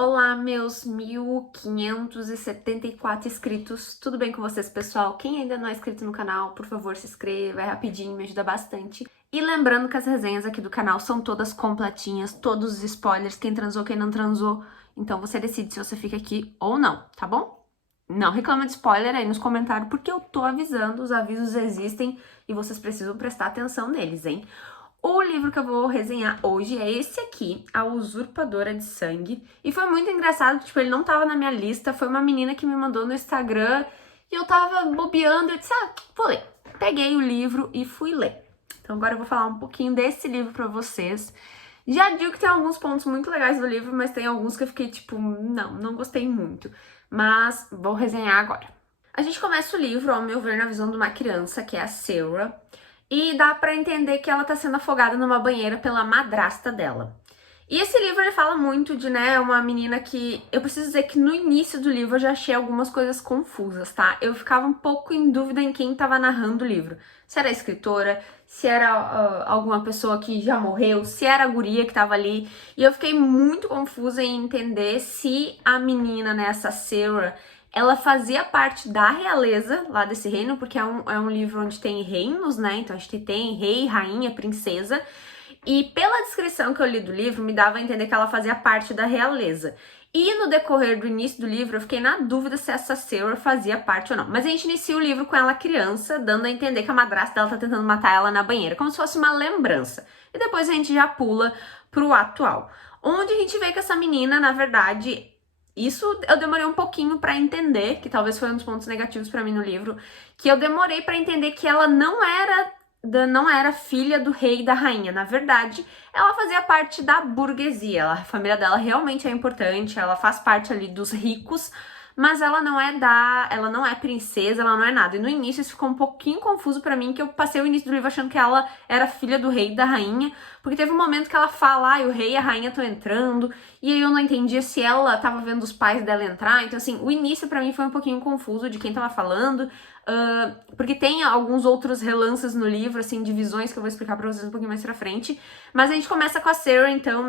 Olá, meus 1574 inscritos, tudo bem com vocês, pessoal? Quem ainda não é inscrito no canal, por favor, se inscreva, é rapidinho, me ajuda bastante. E lembrando que as resenhas aqui do canal são todas completinhas, todos os spoilers, quem transou, quem não transou, então você decide se você fica aqui ou não, tá bom? Não reclama de spoiler aí nos comentários, porque eu tô avisando, os avisos existem e vocês precisam prestar atenção neles, hein? O livro que eu vou resenhar hoje é esse aqui, A Usurpadora de Sangue. E foi muito engraçado, tipo, ele não tava na minha lista, foi uma menina que me mandou no Instagram e eu tava bobeando, eu disse, vou ler. Peguei o livro e fui ler. Então agora eu vou falar um pouquinho desse livro pra vocês. Já digo que tem alguns pontos muito legais do livro, mas tem alguns que eu fiquei tipo, não gostei muito. Mas vou resenhar agora. A gente começa o livro, ao meu ver, na visão de uma criança, que é a Sarah. E dá pra entender que ela tá sendo afogada numa banheira pela madrasta dela. E esse livro, ele fala muito de, uma menina que... Eu preciso dizer que no início do livro eu já achei algumas coisas confusas, tá? Eu ficava um pouco em dúvida em quem tava narrando o livro. Se era a escritora, se era alguma pessoa que já morreu, se era a guria que tava ali. E eu fiquei muito confusa em entender se a menina, essa Sarah, ela fazia parte da realeza lá desse reino, porque é um livro onde tem reinos, né? Então a gente tem rei, rainha, princesa. E pela descrição que eu li do livro, me dava a entender que ela fazia parte da realeza. E no decorrer do início do livro, eu fiquei na dúvida se essa Sarah fazia parte ou não. Mas a gente inicia o livro com ela criança, dando a entender que a madrasta dela tá tentando matar ela na banheira, como se fosse uma lembrança. E depois a gente já pula pro atual, onde a gente vê que essa menina, na verdade... Isso eu demorei um pouquinho pra entender, que talvez foi um dos pontos negativos pra mim no livro, que eu demorei pra entender que ela não era filha do rei e da rainha. Na verdade, ela fazia parte da burguesia. A família dela realmente é importante, ela faz parte ali dos ricos, mas ela não é princesa, ela não é nada. E no início isso ficou um pouquinho confuso pra mim, que eu passei o início do livro achando que ela era filha do rei e da rainha, porque teve um momento que ela fala, o rei e a rainha estão entrando, e aí eu não entendia se ela tava vendo os pais dela entrar. Então assim, o início pra mim foi um pouquinho confuso de quem tava falando, porque tem alguns outros relances no livro, assim, de visões que eu vou explicar pra vocês um pouquinho mais pra frente. Mas a gente começa com a Sarah, então,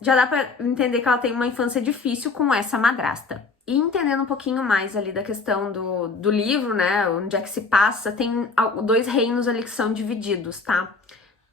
já dá pra entender que ela tem uma infância difícil com essa madrasta. E entendendo um pouquinho mais ali da questão do livro, onde é que se passa, tem dois reinos ali que são divididos, tá?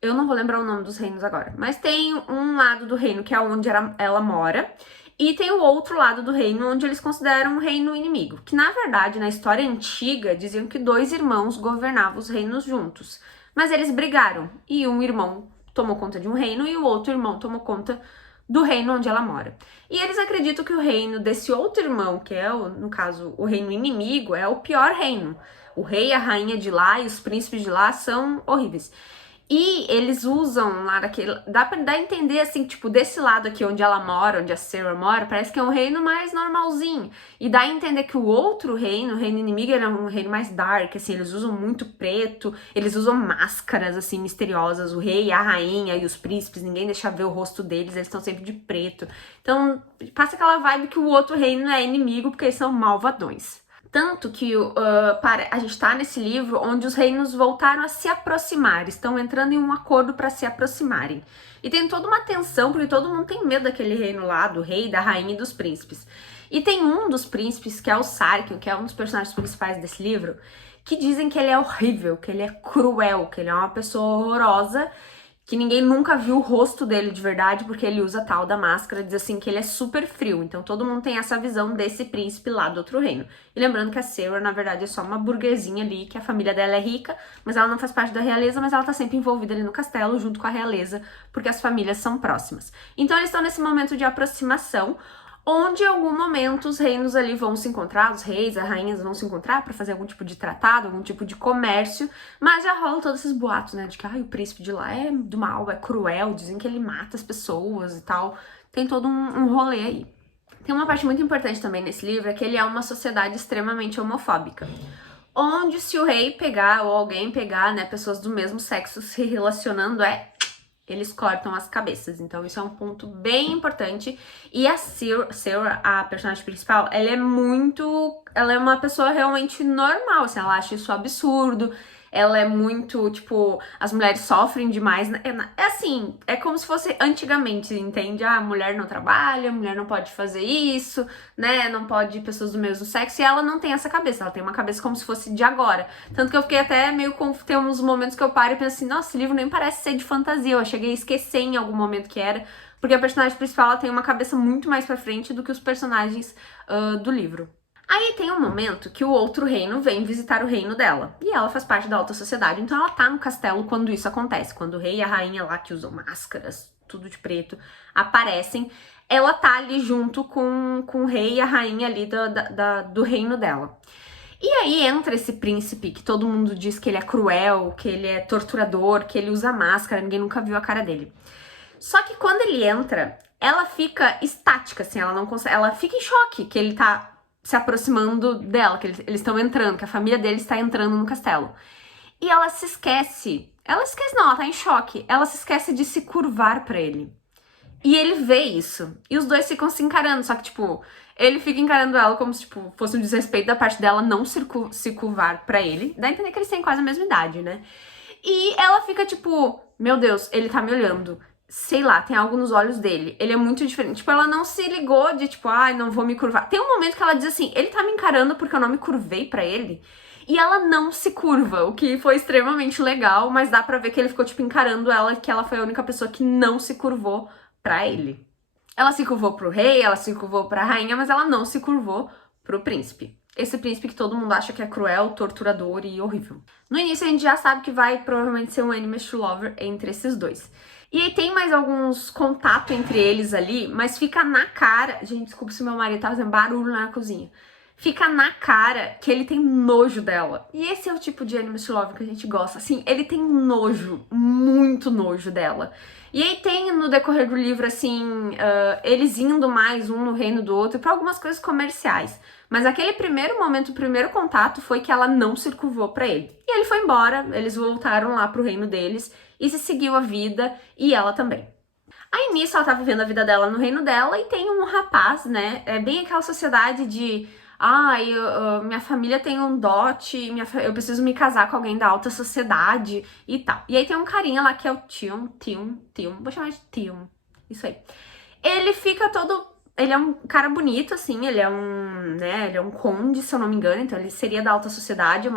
Eu não vou lembrar o nome dos reinos agora, mas tem um lado do reino que é onde ela mora, e tem o outro lado do reino onde eles consideram um reino inimigo, que na verdade, na história antiga, diziam que dois irmãos governavam os reinos juntos, mas eles brigaram, e um irmão tomou conta de um reino e o outro irmão tomou conta do reino onde ela mora. E eles acreditam que o reino desse outro irmão, que é, no caso, o reino inimigo, é o pior reino. O rei e a rainha de lá e os príncipes de lá são horríveis. E eles usam lá daquele... Dá pra dar a entender, assim, tipo, desse lado aqui onde ela mora, onde a Sarah mora, parece que é um reino mais normalzinho. E dá a entender que o outro reino, o reino inimigo, ele é um reino mais dark, assim, eles usam muito preto, eles usam máscaras, assim, misteriosas. O rei, a rainha e os príncipes, ninguém deixa ver o rosto deles, eles estão sempre de preto. Então, passa aquela vibe que o outro reino é inimigo, porque eles são malvadões. Tanto que a gente tá nesse livro onde os reinos voltaram a se aproximar, estão entrando em um acordo para se aproximarem. E tem toda uma tensão, porque todo mundo tem medo daquele reino lá, do rei, da rainha e dos príncipes. E tem um dos príncipes, que é o Sarkin, que é um dos personagens principais desse livro, que dizem que ele é horrível, que ele é cruel, que ele é uma pessoa horrorosa, que ninguém nunca viu o rosto dele de verdade, porque ele usa tal da máscara, diz assim que ele é super frio. Então todo mundo tem essa visão desse príncipe lá do outro reino. E lembrando que a Sarah, na verdade, é só uma burguesinha ali, que a família dela é rica, mas ela não faz parte da realeza, mas ela tá sempre envolvida ali no castelo, junto com a realeza, porque as famílias são próximas. Então eles estão nesse momento de aproximação, onde em algum momento os reinos ali vão se encontrar, os reis, as rainhas vão se encontrar para fazer algum tipo de tratado, algum tipo de comércio, mas já rolam todos esses boatos, de que o príncipe de lá é do mal, é cruel, dizem que ele mata as pessoas e tal. Tem todo um rolê aí. Tem uma parte muito importante também nesse livro, é que ele é uma sociedade extremamente homofóbica, onde se o rei pegar ou alguém pegar, pessoas do mesmo sexo se relacionando, eles cortam as cabeças. Então isso é um ponto bem importante. E a Sarah, a personagem principal, ela é uma pessoa realmente normal, assim, ela acha isso absurdo. ela é muito, tipo, as mulheres sofrem demais. É assim, é como se fosse antigamente, entende? Ah, a mulher não trabalha, a mulher não pode fazer isso, né? Não pode pessoas do mesmo sexo, e ela não tem essa cabeça, ela tem uma cabeça como se fosse de agora. Tanto que eu fiquei até meio tem uns momentos que eu paro e penso assim, nossa, esse livro nem parece ser de fantasia, eu cheguei a esquecer em algum momento que era, porque a personagem principal ela tem uma cabeça muito mais pra frente do que os personagens do livro. Aí tem um momento que o outro reino vem visitar o reino dela. E ela faz parte da alta sociedade, então ela tá no castelo quando isso acontece. Quando o rei e a rainha lá, que usam máscaras, tudo de preto, aparecem. Ela tá ali junto com o rei e a rainha ali do reino dela. E aí entra esse príncipe que todo mundo diz que ele é cruel, que ele é torturador, que ele usa máscara, ninguém nunca viu a cara dele. Só que quando ele entra, ela fica estática, assim, ela não consegue, ela fica em choque que ele tá se aproximando dela, que eles estão entrando, que a família dele está entrando no castelo. E ela se esquece, não, ela tá em choque, ela se esquece de se curvar pra ele. E ele vê isso, e os dois ficam se encarando, só que, tipo, ele fica encarando ela como se, tipo, fosse um desrespeito da parte dela não se curvar pra ele. Dá a entender que eles têm quase a mesma idade, né? E ela fica, tipo, meu Deus, ele tá me olhando. Sei lá, tem algo nos olhos dele. Ele é muito diferente. Tipo, ela não se ligou de, tipo, ai, não vou me curvar. Tem um momento que ela diz assim, ele tá me encarando porque eu não me curvei pra ele. E ela não se curva, o que foi extremamente legal, mas dá pra ver que ele ficou, tipo, encarando ela, que ela foi a única pessoa que não se curvou pra ele. Ela se curvou pro rei, ela se curvou pra rainha, mas ela não se curvou pro príncipe. Esse príncipe que todo mundo acha que é cruel, torturador e horrível. No início a gente já sabe que vai provavelmente ser um enemies to lover entre esses dois. E aí tem mais alguns contatos entre eles ali, mas fica na cara... Gente, desculpa se meu marido tá fazendo barulho na cozinha. Fica na cara que ele tem nojo dela. E esse é o tipo de enemies to lover que a gente gosta. Assim, ele tem nojo, muito nojo dela. E aí tem no decorrer do livro, assim, eles indo mais um no reino do outro pra algumas coisas comerciais. Mas aquele primeiro momento, o primeiro contato foi que ela não se curvou pra ele. E ele foi embora, eles voltaram lá pro reino deles e se seguiu a vida, e ela também. Aí nisso ela tá vivendo a vida dela no reino dela e tem um rapaz, né? É bem aquela sociedade de... Ai, minha família tem um dote, eu preciso me casar com alguém da alta sociedade e tal. E aí tem um carinha lá que é o Tion, vou chamar de Tion, isso aí. Ele fica todo... Ele é um cara bonito, assim, ele é um conde, se eu não me engano, então ele seria da alta sociedade,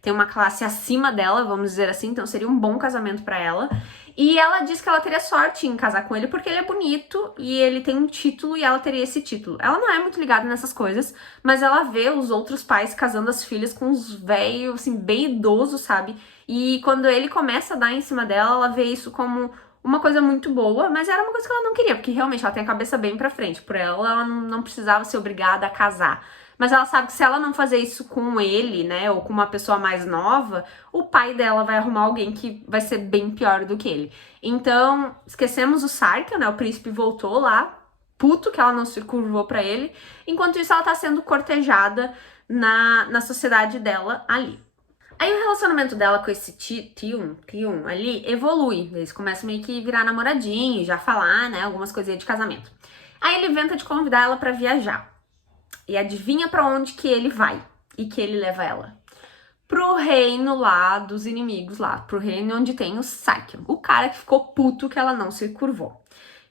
tem uma classe acima dela, vamos dizer assim, então seria um bom casamento pra ela. E ela diz que ela teria sorte em casar com ele porque ele é bonito e ele tem um título e ela teria esse título. Ela não é muito ligada nessas coisas, mas ela vê os outros pais casando as filhas com uns velhos, assim, bem idosos, sabe? E quando ele começa a dar em cima dela, ela vê isso como uma coisa muito boa, mas era uma coisa que ela não queria, porque realmente ela tem a cabeça bem pra frente. Por ela não precisava ser obrigada a casar. Mas ela sabe que se ela não fazer isso com ele, né, ou com uma pessoa mais nova, o pai dela vai arrumar alguém que vai ser bem pior do que ele. Então, esquecemos o Sarka, né, o príncipe voltou lá, puto que ela não se curvou pra ele. Enquanto isso, ela tá sendo cortejada na sociedade dela ali. Aí o relacionamento dela com esse Tion ali evolui. Eles começam meio que virar namoradinho, já falar, né, algumas coisinhas de casamento. Aí ele inventa de convidar ela pra viajar. E adivinha pra onde que ele vai e que ele leva ela? Pro reino lá dos inimigos lá, pro reino onde tem o Saikyo, o cara que ficou puto que ela não se curvou.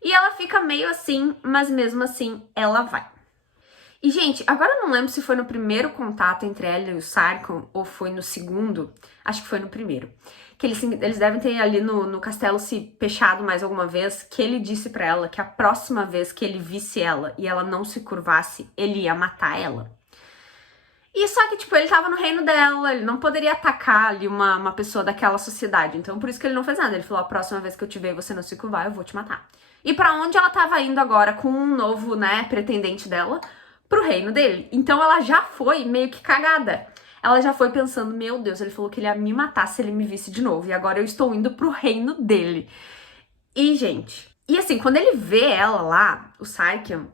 E ela fica meio assim, mas mesmo assim ela vai. E, gente, agora eu não lembro se foi no primeiro contato entre ela e o Sarkon ou foi no segundo. Acho que foi no primeiro. Que eles devem ter ali no castelo se fechado mais alguma vez, que ele disse pra ela que a próxima vez que ele visse ela e ela não se curvasse, ele ia matar ela. E só que, tipo, ele tava no reino dela, ele não poderia atacar ali uma pessoa daquela sociedade. Então, por isso que ele não fez nada. Ele falou, a próxima vez que eu te ver e você não se curvar, eu vou te matar. E pra onde ela tava indo agora com um novo, né, pretendente dela? Pro reino dele. Então ela já foi meio que cagada. Ela já foi pensando, meu Deus, ele falou que ele ia me matar se ele me visse de novo. E agora eu estou indo pro reino dele. E, gente... E assim, quando ele vê ela lá, o Saikyo,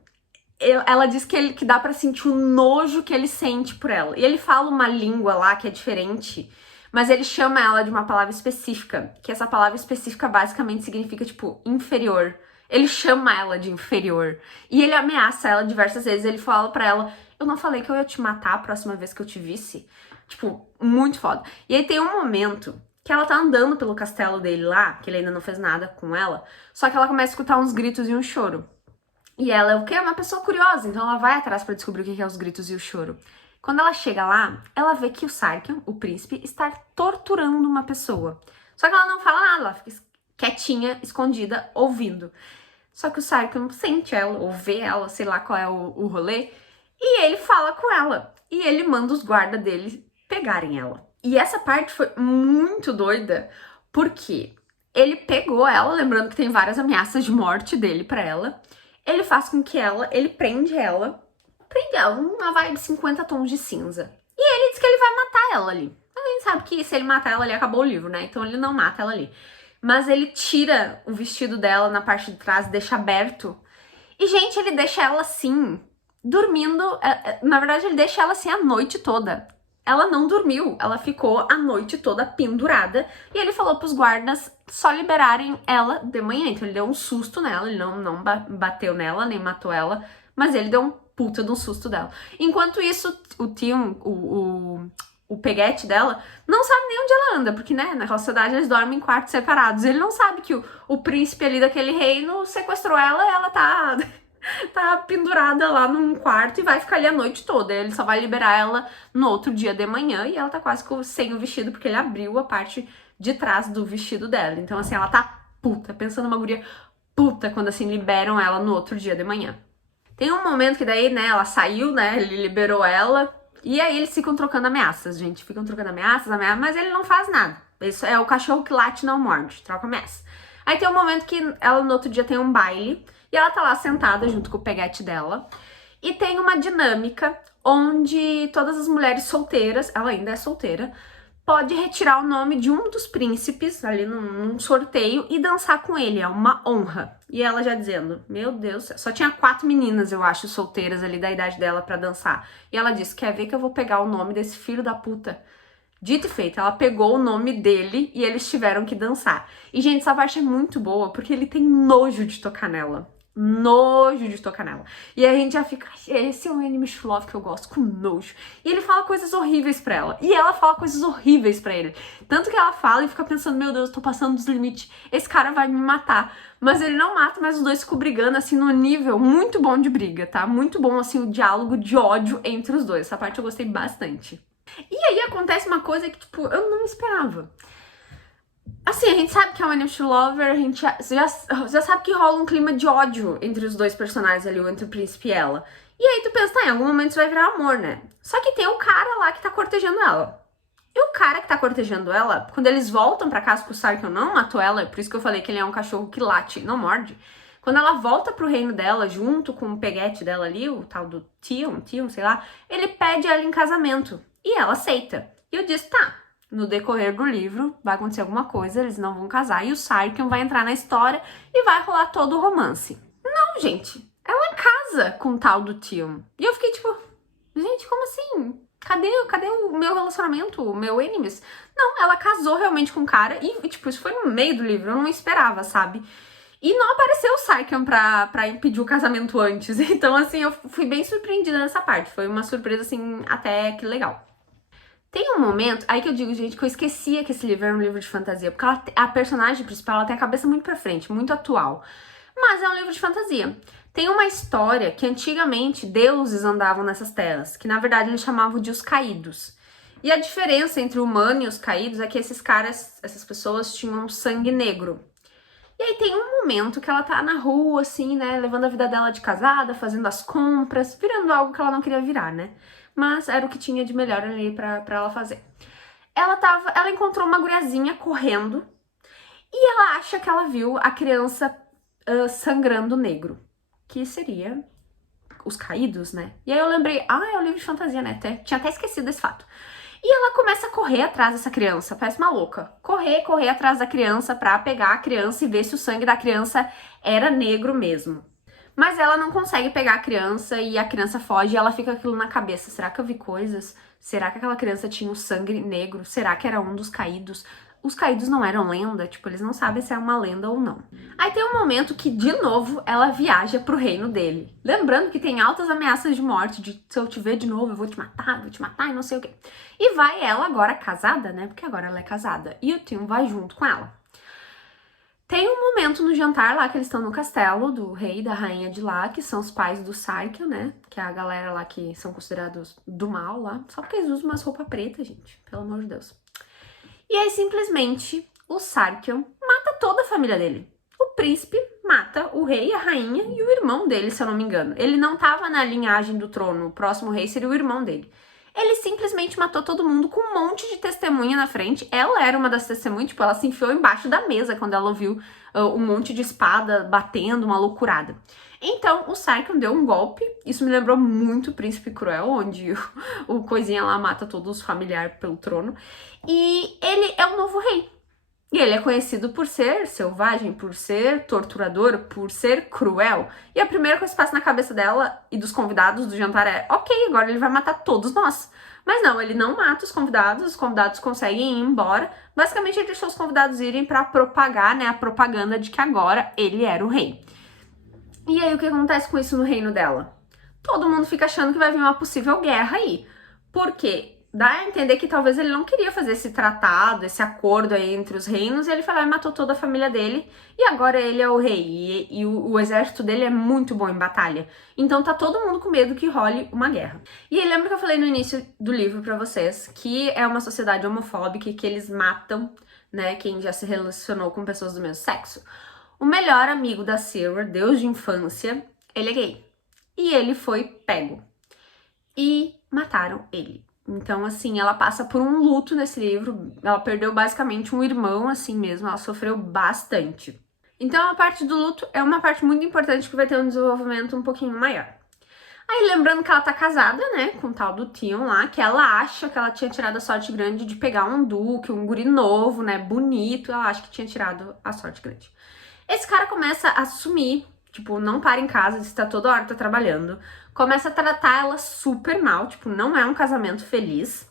ela diz que dá pra sentir o nojo que ele sente por ela. E ele fala uma língua lá que é diferente, mas ele chama ela de uma palavra específica. Que essa palavra específica basicamente significa, tipo, inferior. Ele chama ela de inferior. E ele ameaça ela diversas vezes. Ele fala pra ela, eu não falei que eu ia te matar a próxima vez que eu te visse? Tipo, muito foda. E aí tem um momento que ela tá andando pelo castelo dele lá, que ele ainda não fez nada com ela, só que ela começa a escutar uns gritos e um choro. E ela é o quê? Uma pessoa curiosa, então ela vai atrás pra descobrir o que é os gritos e o choro. Quando ela chega lá, ela vê que o Sarkion, o príncipe, está torturando uma pessoa. Só que ela não fala nada, ela fica quietinha, escondida, ouvindo. Só que o Sarkion sente ela, ou vê ela, sei lá qual é o rolê, e ele fala com ela. E ele manda os guardas dele pegarem ela. E essa parte foi muito doida, porque ele pegou ela, lembrando que tem várias ameaças de morte dele pra ela. Ele faz com que ele prende ela numa vibe 50 tons de cinza. E ele diz que ele vai matar ela ali. Mas a gente sabe que se ele matar ela ali, acabou o livro, né? Então ele não mata ela ali. Mas ele tira o vestido dela na parte de trás, deixa aberto. E, gente, ele deixa ela assim, dormindo. Na verdade, ele deixa ela assim a noite toda. Ela não dormiu, ela ficou a noite toda pendurada. E ele falou pros guardas só liberarem ela de manhã. Então ele deu um susto nela, ele não bateu nela, nem matou ela. Mas ele deu um puta de um susto dela. Enquanto isso, o Theon, o peguete dela, não sabe nem onde ela anda, porque, né, naquela cidade eles dormem em quartos separados. Ele não sabe que o príncipe ali daquele reino sequestrou ela e ela tá pendurada lá num quarto e vai ficar ali a noite toda. Ele só vai liberar ela no outro dia de manhã e ela tá quase sem o vestido, porque ele abriu a parte de trás do vestido dela. Então, assim, ela tá puta, pensando numa guria puta quando, assim, liberam ela no outro dia de manhã. Tem um momento que daí, né, ela saiu, né, ele liberou ela, e aí eles ficam trocando ameaças, gente. Ficam trocando ameaças, mas ele não faz nada. Isso é o cachorro que late não morde, troca ameaça. Aí tem um momento que ela no outro dia tem um baile, e ela tá lá sentada junto com o peguete dela, e tem uma dinâmica onde todas as mulheres solteiras, ela ainda é solteira, pode retirar o nome de um dos príncipes ali num sorteio e dançar com ele, é uma honra. E ela já dizendo, meu Deus, só tinha 4 meninas, eu acho, solteiras ali da idade dela pra dançar. E ela disse, quer ver que eu vou pegar o nome desse filho da puta? Dito e feito, ela pegou o nome dele e eles tiveram que dançar. E, gente, essa parte é muito boa, porque ele tem nojo de tocar nela. Nojo de tocar nela. E a gente já fica, esse é um anime love que eu gosto, com nojo. E ele fala coisas horríveis pra ela. E ela fala coisas horríveis pra ele. Tanto que ela fala e fica pensando, meu Deus, eu tô passando dos limites, esse cara vai me matar. Mas ele não mata, mas os dois ficam brigando, assim, no nível muito bom de briga, tá? Muito bom, assim, o diálogo de ódio entre os dois. Essa parte eu gostei bastante. E aí acontece uma coisa que, tipo, eu não esperava. Assim, a gente sabe que é um anime to lover, a gente já sabe que rola um clima de ódio entre os dois personagens ali, entre o príncipe e ela. E aí tu pensa, tá, em algum momento isso vai virar amor, né? Só que tem o cara lá que tá cortejando ela. E o cara que tá cortejando ela, quando eles voltam pra casa, que o Sarkion não matou ela, por isso que eu falei que ele é um cachorro que late, não morde. Quando ela volta pro reino dela, junto com o peguete dela ali, o tal do Theon, sei lá, ele pede ela em casamento. E ela aceita. E eu disse, tá, no decorrer do livro vai acontecer alguma coisa, eles não vão casar e o Sarkion vai entrar na história e vai rolar todo o romance. Não, gente, ela casa com o tal do Theon. E eu fiquei tipo, gente, como assim? Cadê o meu relacionamento, o meu enemies? Não, ela casou realmente com o cara e, tipo, isso foi no meio do livro, eu não esperava, sabe? E não apareceu o Sarkion pra impedir o casamento antes. Então, assim, eu fui bem surpreendida nessa parte. Foi uma surpresa, assim, até que legal. Tem um momento, aí que eu digo, gente, que eu esquecia que esse livro era um livro de fantasia, porque a personagem principal, ela tem a cabeça muito pra frente, muito atual. Mas é um livro de fantasia. Tem uma história que antigamente deuses andavam nessas terras, que na verdade eles chamavam de os caídos. E a diferença entre o humano e os caídos é que esses caras, essas pessoas tinham sangue negro. E aí tem um momento que ela tá na rua, assim, né, levando a vida dela de casada, fazendo as compras, virando algo que ela não queria virar, né? Mas era o que tinha de melhor ali pra ela fazer. Ela encontrou uma guriazinha correndo e ela acha que ela viu a criança sangrando negro, que seria os caídos, né? E aí eu lembrei, é um livro de fantasia, né? Tinha até esquecido desse fato. E ela começa a correr atrás dessa criança, parece uma louca. Correr atrás da criança pra pegar a criança e ver se o sangue da criança era negro mesmo. Mas ela não consegue pegar a criança e a criança foge e ela fica aquilo na cabeça. Será que eu vi coisas? Será que aquela criança tinha o sangue negro? Será que era um dos caídos? os caídos não eram lenda, tipo, eles não sabem se é uma lenda ou não. Aí tem um momento que, de novo, ela viaja pro reino dele. Lembrando que tem altas ameaças de morte, de se eu te ver de novo, eu vou te matar e não sei o quê. E vai ela agora casada, né? Porque agora ela é casada. E o Tim vai junto com ela. Tem um momento no jantar lá que eles estão no castelo do rei e da rainha de lá, que são os pais do Sarkiel, né? Que é a galera lá que são considerados do mal lá. Só porque eles usam umas roupas pretas, gente. Pelo amor de Deus. E aí, simplesmente, o Sarkiel mata toda a família dele. O príncipe mata o rei, a rainha e o irmão dele, se eu não me engano. Ele não tava na linhagem do trono, o próximo rei seria o irmão dele. Ele simplesmente matou todo mundo com um monte de testemunha na frente. Ela era uma das testemunhas, tipo, ela se enfiou embaixo da mesa quando ela ouviu um monte de espada batendo, uma loucurada. Então, o Sarkiel deu um golpe. Isso me lembrou muito o Príncipe Cruel, onde o coisinha lá mata todos os familiares pelo trono. E ele é o novo rei. E ele é conhecido por ser selvagem, por ser torturador, por ser cruel. E a primeira coisa que passa na cabeça dela e dos convidados do jantar é: ok, agora ele vai matar todos nós. Mas não, ele não mata os convidados conseguem ir embora. Basicamente, ele deixou os convidados irem pra propagar, né, a propaganda de que agora ele era o rei. E aí, o que acontece com isso no reino dela? Todo mundo fica achando que vai vir uma possível guerra aí. Por quê? Dá a entender que talvez ele não queria fazer esse tratado, esse acordo aí entre os reinos, e ele foi lá e matou toda a família dele, e agora ele é o rei, e o exército dele é muito bom em batalha. Então tá todo mundo com medo que role uma guerra. E aí, lembra que eu falei no início do livro pra vocês que é uma sociedade homofóbica e que eles matam, né, quem já se relacionou com pessoas do mesmo sexo? O melhor amigo da Sera, Deus de infância, ele é gay. E ele foi pego. E mataram ele. Então, assim, ela passa por um luto nesse livro. Ela perdeu basicamente um irmão, assim mesmo. Ela sofreu bastante. Então, a parte do luto é uma parte muito importante que vai ter um desenvolvimento um pouquinho maior. Aí, lembrando que ela tá casada, né, com o tal do Tion lá, que ela acha que ela tinha tirado a sorte grande de pegar um duque, um guri novo, né, bonito. Ela acha que tinha tirado a sorte grande. Esse cara começa a sumir, tipo, não para em casa, está toda hora, tá trabalhando. Começa a tratar ela super mal, tipo, não é um casamento feliz.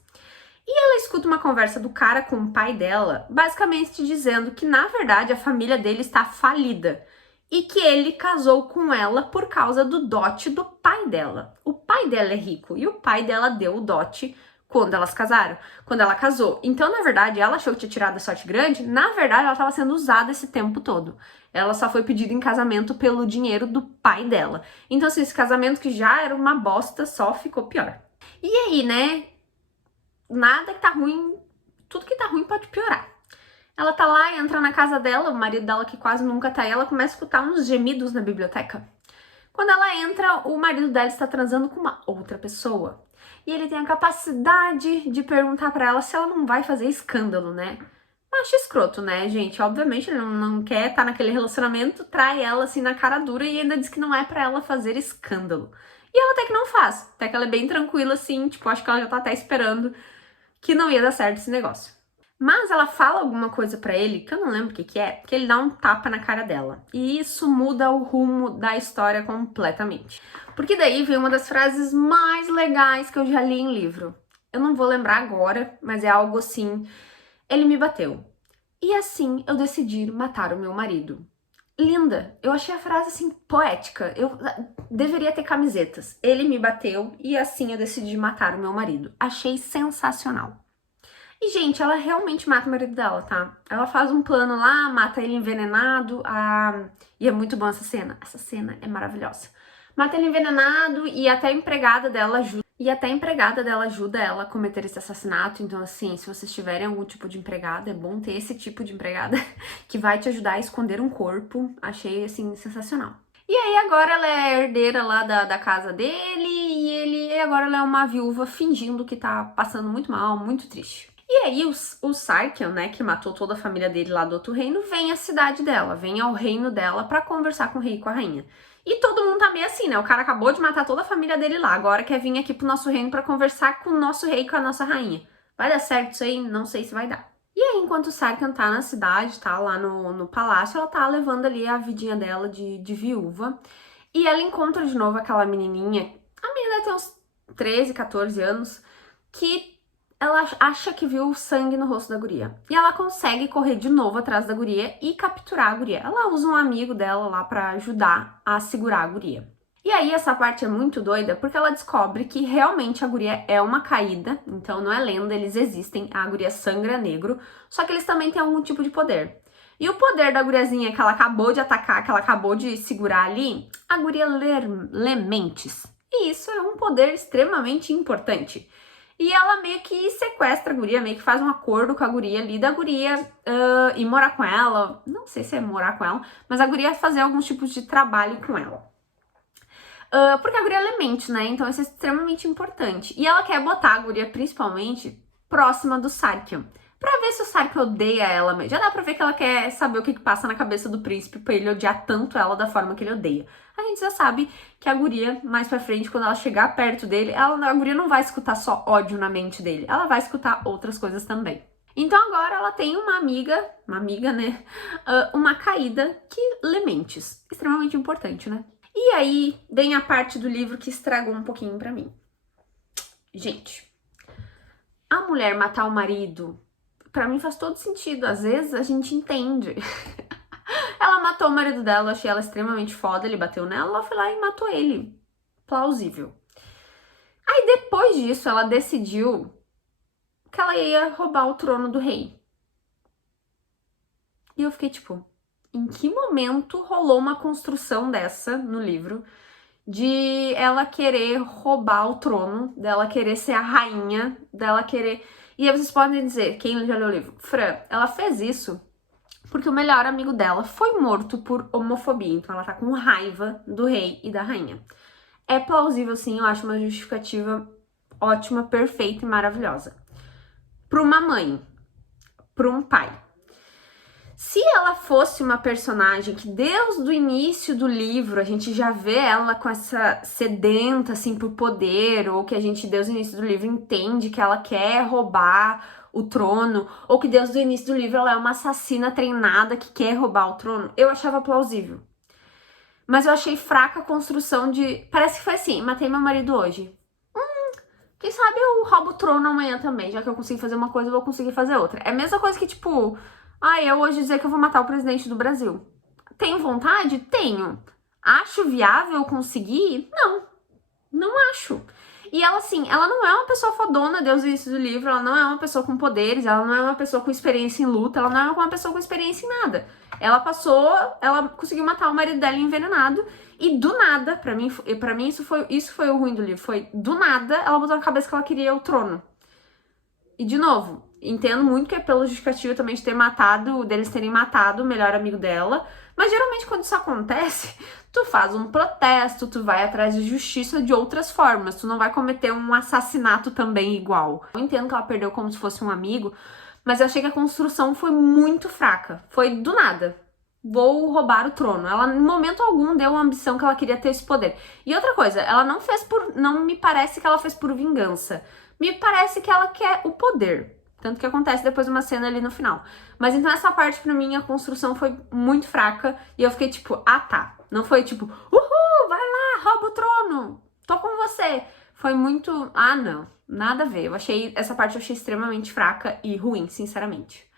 E ela escuta uma conversa do cara com o pai dela, basicamente dizendo que, na verdade, a família dele está falida. E que ele casou com ela por causa do dote do pai dela. O pai dela é rico e o pai dela deu o dote quando elas casaram, quando ela casou. Então, na verdade, ela achou que tinha tirado a sorte grande, na verdade, ela estava sendo usada esse tempo todo. Ela só foi pedida em casamento pelo dinheiro do pai dela. Então, assim, esse casamento que já era uma bosta, só ficou pior. E aí, né, nada que tá ruim, tudo que tá ruim pode piorar. Ela tá lá, entra na casa dela, o marido dela que quase nunca tá aí, ela começa a escutar uns gemidos na biblioteca. Quando ela entra, o marido dela está transando com uma outra pessoa. E ele tem a capacidade de perguntar pra ela se ela não vai fazer escândalo, né? Acho escroto, né, gente? Obviamente ele não quer estar naquele relacionamento, trai ela assim na cara dura e ainda diz que não é pra ela fazer escândalo. E ela até que não faz. Até que ela é bem tranquila assim, tipo, acho que ela já tá até esperando que não ia dar certo esse negócio. Mas ela fala alguma coisa pra ele, que eu não lembro o que é, que ele dá um tapa na cara dela. E isso muda o rumo da história completamente. Porque daí vem uma das frases mais legais que eu já li em livro. Eu não vou lembrar agora, mas é algo assim: ele me bateu. E assim eu decidi matar o meu marido. Linda! Eu achei a frase assim poética. Eu deveria ter camisetas. Ele me bateu e assim eu decidi matar o meu marido. Achei sensacional. E, gente, ela realmente mata o marido dela, tá? Ela faz um plano lá, mata ele envenenado. E é muito bom essa cena. Essa cena é maravilhosa. Mata ele envenenado e até a empregada dela ajuda. Ela a cometer esse assassinato. Então, assim, se vocês tiverem algum tipo de empregada, é bom ter esse tipo de empregada que vai te ajudar a esconder um corpo. Achei, assim, sensacional. E aí, agora ela é a herdeira lá da casa dele e agora ela é uma viúva fingindo que tá passando muito mal, muito triste. E aí o Sarkiel, né, que matou toda a família dele lá do outro reino, vem à cidade dela, vem ao reino dela pra conversar com o rei e com a rainha. E todo mundo tá meio assim, né, o cara acabou de matar toda a família dele lá, agora quer vir aqui pro nosso reino pra conversar com o nosso rei e com a nossa rainha. Vai dar certo isso aí? Não sei se vai dar. E aí, enquanto o Sarkiel tá na cidade, tá lá no palácio, ela tá levando ali a vidinha dela de viúva. E ela encontra de novo aquela menininha, a menina deve ter uns 13, 14 anos, que ela acha que viu sangue no rosto da guria. E ela consegue correr de novo atrás da guria e capturar a guria. Ela usa um amigo dela lá pra ajudar a segurar a guria. E aí essa parte é muito doida porque ela descobre que realmente a guria é uma caída, então não é lenda, eles existem, a guria sangra negro, só que eles também têm algum tipo de poder. E o poder da guriazinha que ela acabou de atacar, que ela acabou de segurar ali, a guria lê mentes. E isso é um poder extremamente importante. E ela meio que sequestra a guria, meio que faz um acordo com a guria ali, da guria ir morar com ela, não sei se é morar com ela, mas a guria fazer alguns tipos de trabalho com ela. Porque a guria é mente, né? Então isso é extremamente importante. E ela quer botar a guria, principalmente, próxima do Sarkion. Pra ver se o Sarkion odeia ela mesmo. Já dá pra ver que ela quer saber o que passa na cabeça do príncipe pra ele odiar tanto ela da forma que ele odeia. A gente já sabe que a guria, mais pra frente, quando ela chegar perto dele, a guria não vai escutar só ódio na mente dele. Ela vai escutar outras coisas também. Então agora ela tem uma amiga, né? Uma caída que lê mentes. Extremamente importante, né? E aí, vem a parte do livro que estragou um pouquinho pra mim. Gente, a mulher matar o marido, pra mim faz todo sentido. Às vezes a gente entende. Ela matou o marido dela, eu achei ela extremamente foda, ele bateu nela, ela foi lá e matou ele. Plausível. Aí depois disso, ela decidiu que ela ia roubar o trono do rei. E eu fiquei tipo, em que momento rolou uma construção dessa no livro de ela querer roubar o trono, dela querer ser a rainha, dela querer... E aí vocês podem dizer, quem já leu o livro, Fran, ela fez isso porque o melhor amigo dela foi morto por homofobia, então ela tá com raiva do rei e da rainha. É plausível sim, eu acho uma justificativa ótima, perfeita e maravilhosa. Pra uma mãe, pra um pai. Se ela fosse uma personagem que desde o início do livro a gente já vê ela com essa sedenta assim por poder, ou que a gente desde o início do livro entende que ela quer roubar o trono, ou que desde o início do livro ela é uma assassina treinada que quer roubar o trono, eu achava plausível. Mas eu achei fraca a construção de... Parece que foi assim, matei meu marido hoje. Quem sabe eu roubo o trono amanhã também, já que eu consigo fazer uma coisa, eu vou conseguir fazer outra. É a mesma coisa que, tipo... eu hoje dizer que eu vou matar o presidente do Brasil. Tenho vontade? Tenho. Acho viável eu conseguir? Não. Não acho. E ela, assim, ela não é uma pessoa fodona, Deus início do livro, ela não é uma pessoa com poderes, ela não é uma pessoa com experiência em luta, ela não é uma pessoa com experiência em nada. Ela conseguiu matar o marido dela envenenado e do nada, pra mim isso foi o ruim do livro, foi do nada ela botou na cabeça que ela queria o trono. E de novo, entendo muito que é pelo justificativo também de deles terem matado o melhor amigo dela, mas geralmente quando isso acontece, tu faz um protesto, tu vai atrás de justiça de outras formas, tu não vai cometer um assassinato também igual. Eu entendo que ela perdeu como se fosse um amigo, mas eu achei que a construção foi muito fraca, foi do nada. Vou roubar o trono. Ela, em momento algum, deu uma ambição que ela queria ter esse poder. E outra coisa, ela não fez por... Não me parece que ela fez por vingança. Me parece que ela quer o poder. Tanto que acontece depois de uma cena ali no final. Mas então essa parte, pra mim, a construção foi muito fraca. E eu fiquei tipo, tá. Não foi tipo, uhul, vai lá, rouba o trono. Tô com você. Foi muito, não. Nada a ver. Essa parte eu achei extremamente fraca e ruim, sinceramente.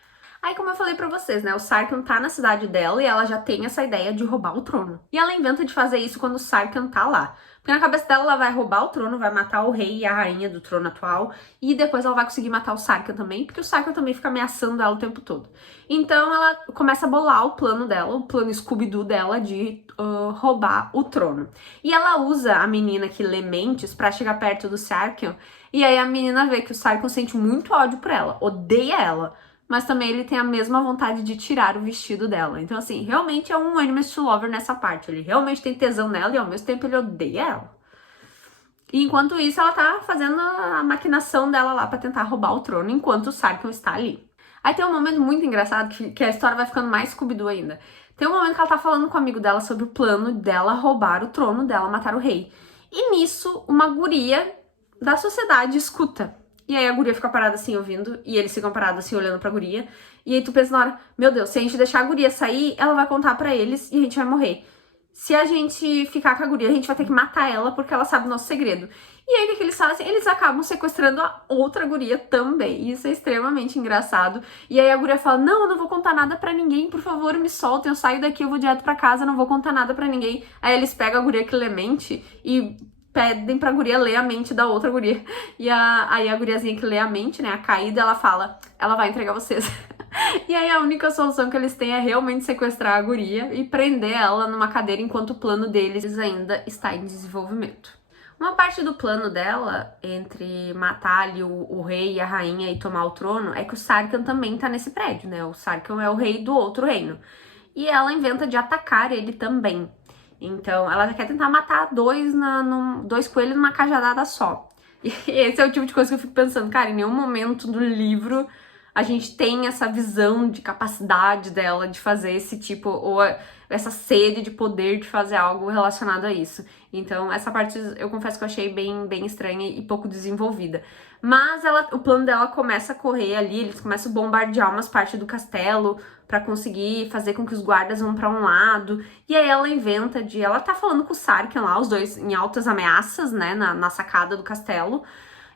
Aí, como eu falei pra vocês, né, o Sarkion tá na cidade dela e ela já tem essa ideia de roubar o trono. E ela inventa de fazer isso quando o Sarkion tá lá. Porque na cabeça dela, ela vai roubar o trono, vai matar o rei e a rainha do trono atual, e depois ela vai conseguir matar o Sarkion também, porque o Sarkion também fica ameaçando ela o tempo todo. Então ela começa a bolar o plano dela, o plano Scooby-Doo dela de roubar o trono. E ela usa a menina que lê mentes pra chegar perto do Sarkion, e aí a menina vê que o Sarkion sente muito ódio por ela, odeia ela, mas também ele tem a mesma vontade de tirar o vestido dela. Então, assim, realmente é um enemies to lover nessa parte. Ele realmente tem tesão nela e ao mesmo tempo ele odeia ela. E enquanto isso, ela tá fazendo a maquinação dela lá pra tentar roubar o trono, enquanto o Sarkion está ali. Aí tem um momento muito engraçado, que a história vai ficando mais Scooby-Doo ainda. Tem um momento que ela tá falando com o amigo dela sobre o plano dela roubar o trono, dela matar o rei. E nisso, uma guria da sociedade escuta. E aí a guria fica parada assim, ouvindo, e eles ficam parados assim, olhando pra guria. E aí tu pensa na hora, meu Deus, se a gente deixar a guria sair, ela vai contar pra eles e a gente vai morrer. se a gente ficar com a guria, a gente vai ter que matar ela porque ela sabe o nosso segredo. E aí, o que eles fazem? Eles acabam sequestrando a outra guria também. Isso é extremamente engraçado. E aí a guria fala, não, eu não vou contar nada pra ninguém, por favor, me soltem, eu saio daqui, eu vou direto pra casa, não vou contar nada pra ninguém. Aí eles pegam a guria que lê mente e pedem pra guria ler a mente da outra guria. E aí a guriazinha que lê a mente, né, a caída, ela fala, ela vai entregar vocês. E aí a única solução que eles têm é realmente sequestrar a guria e prender ela numa cadeira enquanto o plano deles ainda está em desenvolvimento. Uma parte do plano dela, entre matar ali o rei e a rainha e tomar o trono, é que o Sarkhan também tá nesse prédio, né? O Sarkhan é o rei do outro reino. E ela inventa de atacar ele também. Então, ela quer tentar matar dois coelhos numa cajadada só. E esse é o tipo de coisa que eu fico pensando, cara, em nenhum momento do livro a gente tem essa visão de capacidade dela de fazer esse tipo, ou essa sede de poder de fazer algo relacionado a isso. Então, essa parte eu confesso que eu achei bem estranha e pouco desenvolvida. Mas o plano dela começa a correr ali, eles começam a bombardear umas partes do castelo pra conseguir fazer com que os guardas vão pra um lado. E aí ela inventa ela tá falando com o Sarkhan lá, os dois em altas ameaças, né, na sacada do castelo,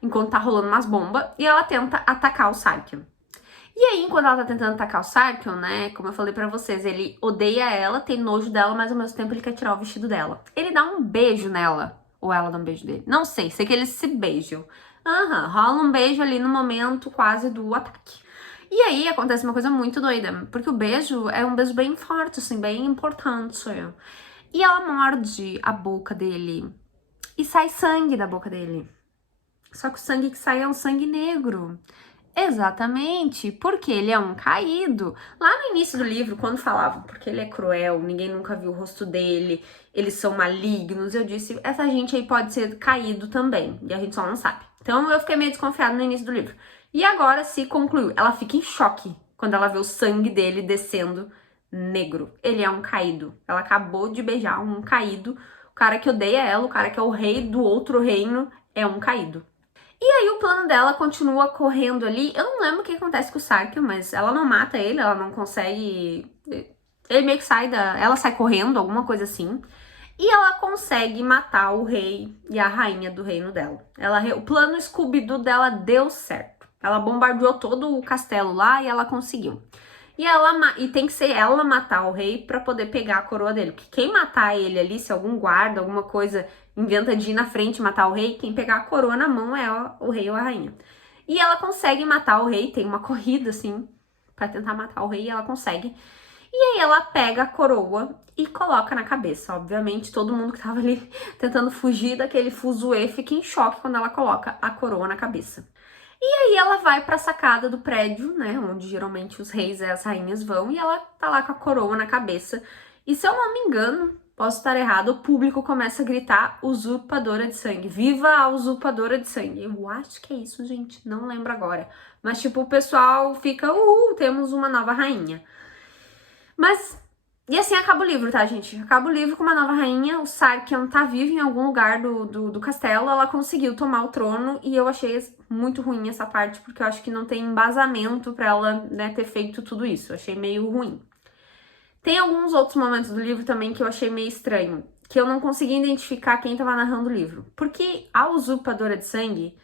enquanto tá rolando umas bombas, e ela tenta atacar o Sarkhan. E aí, enquanto ela tá tentando atacar o Sarkhan, né, como eu falei pra vocês, ele odeia ela, tem nojo dela, mas ao mesmo tempo ele quer tirar o vestido dela. Ele dá um beijo nela, ou ela dá um beijo dele. Não sei que eles se beijam. Rola um beijo ali no momento quase do ataque. E aí acontece uma coisa muito doida, porque o beijo é um beijo bem forte, assim, bem importante. E ela morde a boca dele e sai sangue da boca dele. Só que o sangue que sai é um sangue negro. Exatamente, porque ele é um caído. Lá no início do livro, quando falavam porque ele é cruel, ninguém nunca viu o rosto dele, eles são malignos, eu disse, essa gente aí pode ser caído também, e a gente só não sabe. Então eu fiquei meio desconfiada no início do livro. E agora se concluiu, ela fica em choque quando ela vê o sangue dele descendo negro. Ele é um caído. Ela acabou de beijar um caído. O cara que odeia ela, o cara que é o rei do outro reino, é um caído. E aí o plano dela continua correndo ali. Eu não lembro o que acontece com o Sarkhan, mas ela não mata ele, ela não consegue... Ele meio que ela sai correndo, alguma coisa assim. E ela consegue matar o rei e a rainha do reino dela. O plano Scooby-Doo dela deu certo. Ela bombardeou todo o castelo lá e ela conseguiu. E tem que ser ela matar o rei pra poder pegar a coroa dele. Porque quem matar ele ali, se algum guarda, alguma coisa inventa de ir na frente e matar o rei, quem pegar a coroa na mão é o rei ou a rainha. E ela consegue matar o rei, tem uma corrida assim, pra tentar matar o rei, e ela consegue. E aí ela pega a coroa e coloca na cabeça. Obviamente, todo mundo que tava ali tentando fugir daquele fuzuê fica em choque quando ela coloca a coroa na cabeça. E aí ela vai pra sacada do prédio, né, onde geralmente os reis e as rainhas vão, e ela tá lá com a coroa na cabeça. E se eu não me engano, posso estar errado, o público começa a gritar usurpadora de sangue. Viva a usurpadora de sangue. Eu acho que é isso, gente, não lembro agora. Mas tipo, o pessoal fica, temos uma nova rainha. E assim acaba o livro, tá, gente? Acaba o livro com uma nova rainha, o Sarkhan tá vivo em algum lugar do castelo, ela conseguiu tomar o trono, e eu achei muito ruim essa parte, porque eu acho que não tem embasamento pra ela, né, ter feito tudo isso. Eu achei meio ruim. Tem alguns outros momentos do livro também que eu achei meio estranho, que eu não consegui identificar quem tava narrando o livro. Porque a usurpadora de sangue,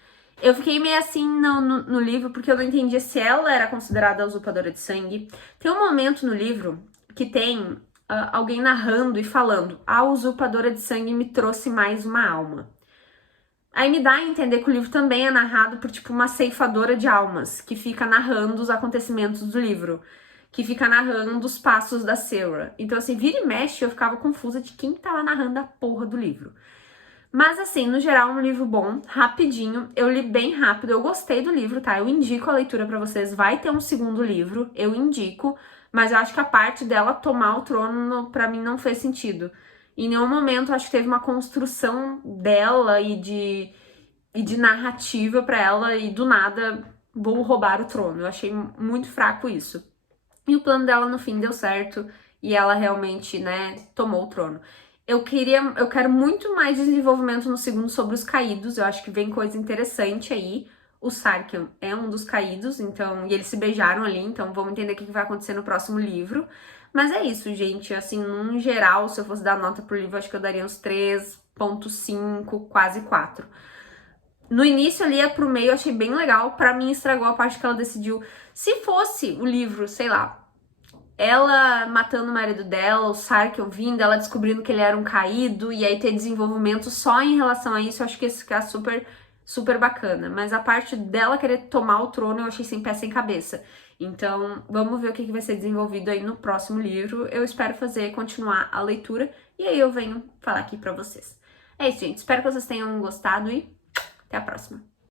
eu fiquei meio assim no livro, porque eu não entendia se ela era considerada a usurpadora de sangue. Tem um momento no livro que tem alguém narrando e falando, a usurpadora de sangue me trouxe mais uma alma. Aí me dá a entender que o livro também é narrado por, tipo, uma ceifadora de almas, que fica narrando os acontecimentos do livro, que fica narrando os passos da Sarah. Então, assim, vira e mexe, eu ficava confusa de quem tava narrando a porra do livro. Mas, assim, no geral, um livro bom, rapidinho, eu li bem rápido, eu gostei do livro, tá? Eu indico a leitura pra vocês, vai ter um segundo livro, eu indico, mas eu acho que a parte dela tomar o trono, pra mim, não fez sentido. Em nenhum momento, eu acho que teve uma construção dela e de narrativa pra ela, e do nada, vou roubar o trono. Eu achei muito fraco isso. E o plano dela, no fim, deu certo, e ela realmente, né, tomou o trono. Eu quero muito mais desenvolvimento no segundo sobre os caídos, eu acho que vem coisa interessante aí. O Sarkhan é um dos caídos, então, e eles se beijaram ali, então vamos entender o que vai acontecer no próximo livro. Mas é isso, gente. Assim, num geral, se eu fosse dar nota pro livro, acho que eu daria uns 3,5, quase 4. No início ali, pro meio, eu achei bem legal. Pra mim, estragou a parte que ela decidiu. Se fosse o livro, sei lá, ela matando o marido dela, o Sark ouvindo, ela descobrindo que ele era um caído, e aí ter desenvolvimento só em relação a isso, eu acho que ia ficar super, super bacana. Mas a parte dela querer tomar o trono, eu achei sem pé, sem cabeça. Então, vamos ver o que vai ser desenvolvido aí no próximo livro. Eu espero continuar a leitura, e aí eu venho falar aqui pra vocês. É isso, gente. Espero que vocês tenham gostado e até a próxima.